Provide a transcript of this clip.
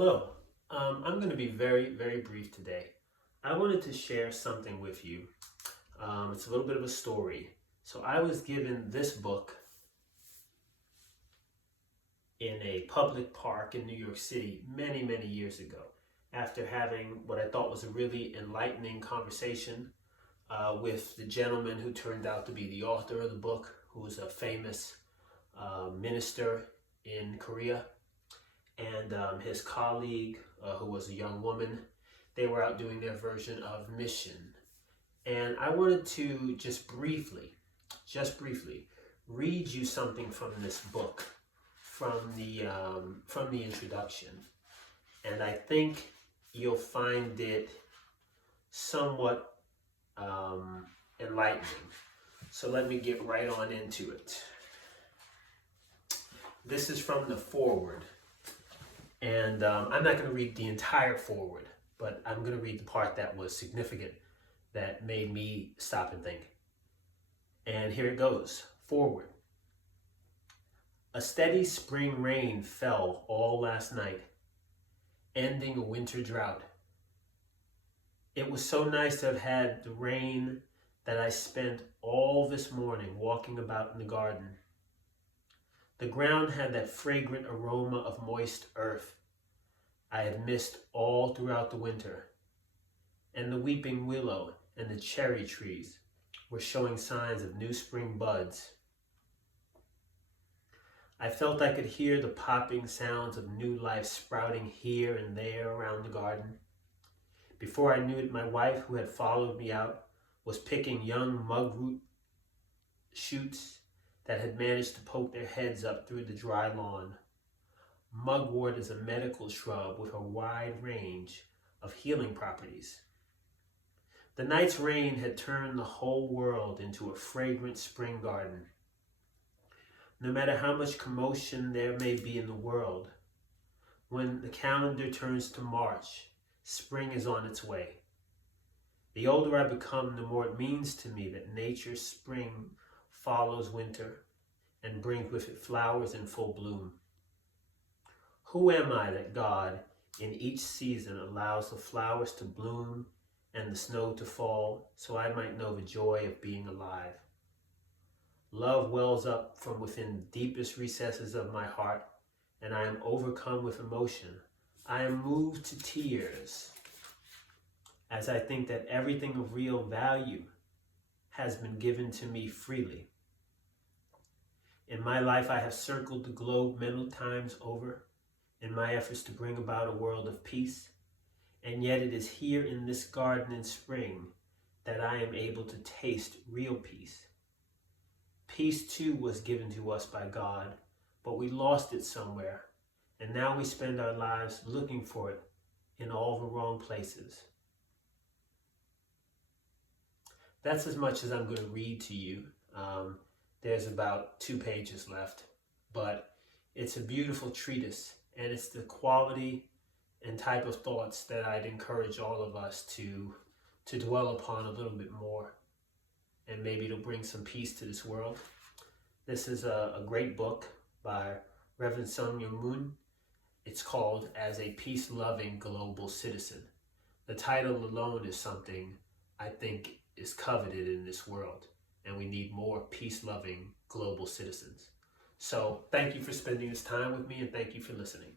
Hello. I'm going to be very, very brief today. I wanted to share something with you. It's a little bit of a story. So I was given this book in a public park in New York City many, many years ago after having what I thought was a really enlightening conversation with the gentleman who turned out to be the author of the book, who was a famous minister in Korea, and his colleague, who was a young woman. They were out doing their version of Mission. And I wanted to just briefly read you something from this book, from the introduction. And I think you'll find it somewhat enlightening. So let me get right on into it. This is from the foreword. And I'm not going to read the entire foreword, but I'm going to read the part that was significant, that made me stop and think. And here it goes. Foreword. A steady spring rain fell all last night, ending a winter drought. It was so nice to have had the rain that I spent all this morning walking about in the garden. The ground had that fragrant aroma of moist earth I had missed all throughout the winter, and the weeping willow and the cherry trees were showing signs of new spring buds. I felt I could hear the popping sounds of new life sprouting here and there around the garden. Before I knew it, my wife, who had followed me out, was picking young mugwort shoots that had managed to poke their heads up through the dry lawn. Mugwort is a medical shrub with a wide range of healing properties. The night's rain had turned the whole world into a fragrant spring garden. No matter how much commotion there may be in the world, when the calendar turns to March, spring is on its way. The older I become, the more it means to me that nature's spring follows winter and brings with it flowers in full bloom. Who am I that God, in each season, allows the flowers to bloom and the snow to fall, so I might know the joy of being alive? Love wells up from within the deepest recesses of my heart, and I am overcome with emotion. I am moved to tears as I think that everything of real value has been given to me freely. In my life, I have circled the globe many times over in my efforts to bring about a world of peace, and yet it is here in this garden in spring that I am able to taste real peace. Peace too was given to us by God, but we lost it somewhere, and now we spend our lives looking for it in all the wrong places. That's as much as I'm going to read to you. There's about 2 pages left, but it's a beautiful treatise, and it's the quality and type of thoughts that I'd encourage all of us to dwell upon a little bit more, and maybe it'll bring some peace to this world. This is a great book by Reverend Sun Myung Moon. It's called As a Peace-Loving Global Citizen. The title alone is something I think is coveted in this world, and we need more peace-loving global citizens. So thank you for spending this time with me, and thank you for listening.